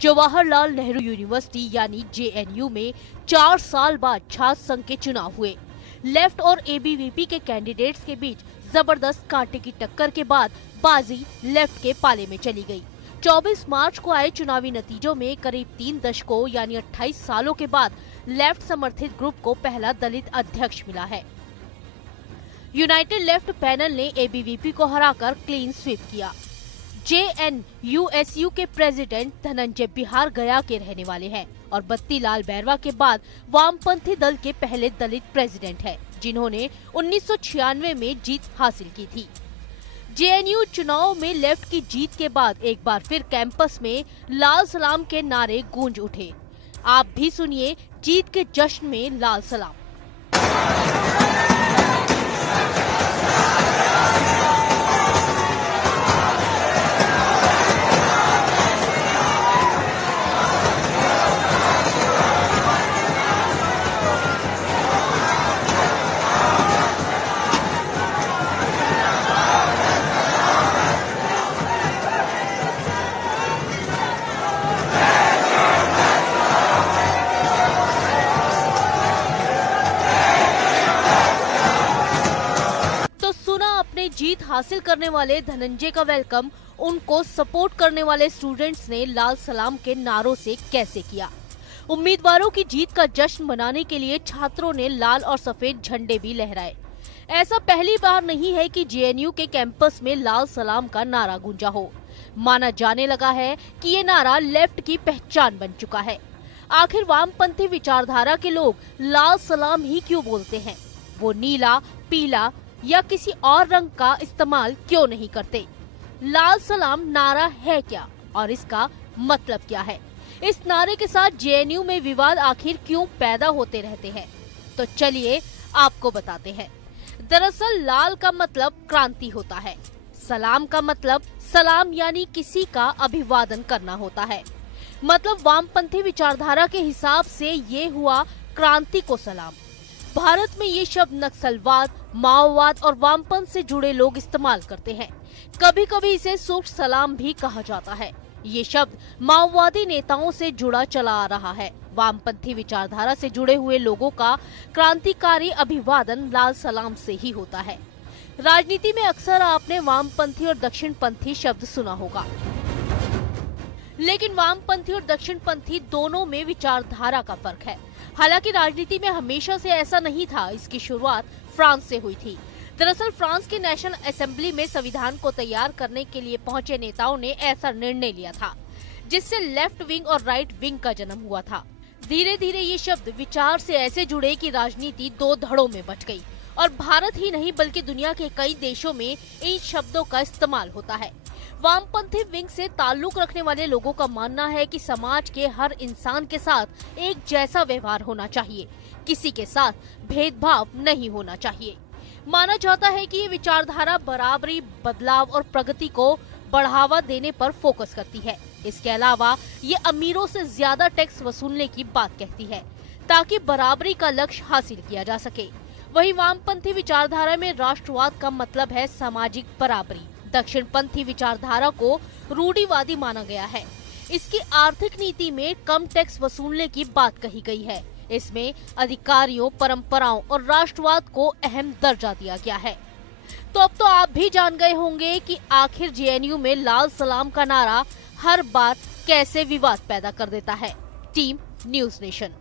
Jawaharlal Nehru university यानी JNU में 4 साल बाद छात्र संघ के चुनाव हुए। लेफ्ट और एबीवीपी के कैंडिडेट्स के बीच जबरदस्त कांटे की टक्कर के बाद बाजी लेफ्ट के पाले में चली गई। 24 मार्च को आए चुनावी नतीजों में करीब 3 दशकों यानी 28 सालों के बाद लेफ्ट समर्थित ग्रुप को पहला दलित अध्यक्ष मिला है। यूनाइटेड लेफ्ट पैनल ने एबीवीपी को हराकर क्लीन स्वीप किया। जेएनयूएसयू के प्रेसिडेंट धनंजय बिहार गया के रहने वाले हैं और बत्तीलाल बैरवा के बाद वामपंथी दल के पहले दलित प्रेसिडेंट हैं, जिन्होंने 1996 में जीत हासिल की थी। जेएनयू चुनाव में लेफ्ट की जीत के बाद एक बार फिर कैंपस में लाल सलाम के नारे गूंज उठे। आप भी सुनिए जीत के जश्न में लाल सलाम। अपने जीत हासिल करने वाले धनंजय का वेलकम उनको सपोर्ट करने वाले स्टूडेंट्स ने लाल सलाम के नारों से कैसे किया। उम्मीदवारों की जीत का जश्न मनाने के लिए छात्रों ने लाल और सफेद झंडे भी लहराए। ऐसा पहली बार नहीं है कि जेएनयू के कैंपस में लाल सलाम का नारा गूंजा हो। माना जाने लगा है कि ये नारा लेफ्ट की पहचान बन चुका है। आखिर वामपंथी विचारधारा के लोग लाल सलाम ही क्यों बोलते हैं? वो नीला, पीला या किसी और रंग का इस्तेमाल क्यों नहीं करते? लाल सलाम नारा है क्या और इसका मतलब क्या है? इस नारे के साथ जेएनयू में विवाद आखिर क्यों पैदा होते रहते हैं? तो चलिए आपको बताते हैं। दरअसल लाल का मतलब क्रांति होता है। सलाम का मतलब सलाम यानी किसी का अभिवादन करना होता है। मतलब वामपंथी विचारधारा के हिसाब से ये हुआ क्रांति को सलाम। भारत में ये शब्द नक्सलवाद, माओवाद और वामपंथ से जुड़े लोग इस्तेमाल करते हैं। कभी कभी इसे सूक्ष्म सलाम भी कहा जाता है। ये शब्द माओवादी नेताओं से जुड़ा चला आ रहा है। वामपंथी विचारधारा से जुड़े हुए लोगों का क्रांतिकारी अभिवादन लाल सलाम से ही होता है। राजनीति में अक्सर आपने वामपंथी और दक्षिणपंथी शब्द सुना होगा, लेकिन वामपंथी और दक्षिणपंथी दोनों में विचारधारा का फर्क है। हालांकि राजनीति में हमेशा से ऐसा नहीं था। इसकी शुरुआत फ्रांस से हुई थी। दरअसल फ्रांस की नेशनल असेंबली में संविधान को तैयार करने के लिए पहुंचे नेताओं ने ऐसा निर्णय लिया था, जिससे लेफ्ट विंग और राइट विंग का जन्म हुआ था। धीरे धीरे ये शब्द विचार से ऐसे जुड़े कि राजनीति दो धड़ों में बंट गई और भारत ही नहीं बल्कि दुनिया के कई देशों में इन शब्दों का इस्तेमाल होता है। वामपंथी विंग से ताल्लुक रखने वाले लोगों का मानना है कि समाज के हर इंसान के साथ एक जैसा व्यवहार होना चाहिए, किसी के साथ भेदभाव नहीं होना चाहिए। माना जाता है कि ये विचारधारा बराबरी, बदलाव और प्रगति को बढ़ावा देने पर फोकस करती है। इसके अलावा ये अमीरों से ज्यादा टैक्स वसूलने की बात कहती है ताकि बराबरी का लक्ष्य हासिल किया जा सके। वहीं वामपंथी विचारधारा में राष्ट्रवाद का मतलब है सामाजिक बराबरी। दक्षिणपंथी विचारधारा को रूढ़िवादी माना गया है। इसकी आर्थिक नीति में कम टैक्स वसूलने की बात कही गई है। इसमें अधिकारियों, परंपराओं और राष्ट्रवाद को अहम दर्जा दिया गया है। तो अब तो आप भी जान गए होंगे कि आखिर जेएनयू में लाल सलाम का नारा हर बार कैसे विवाद पैदा कर देता है। Team news nation.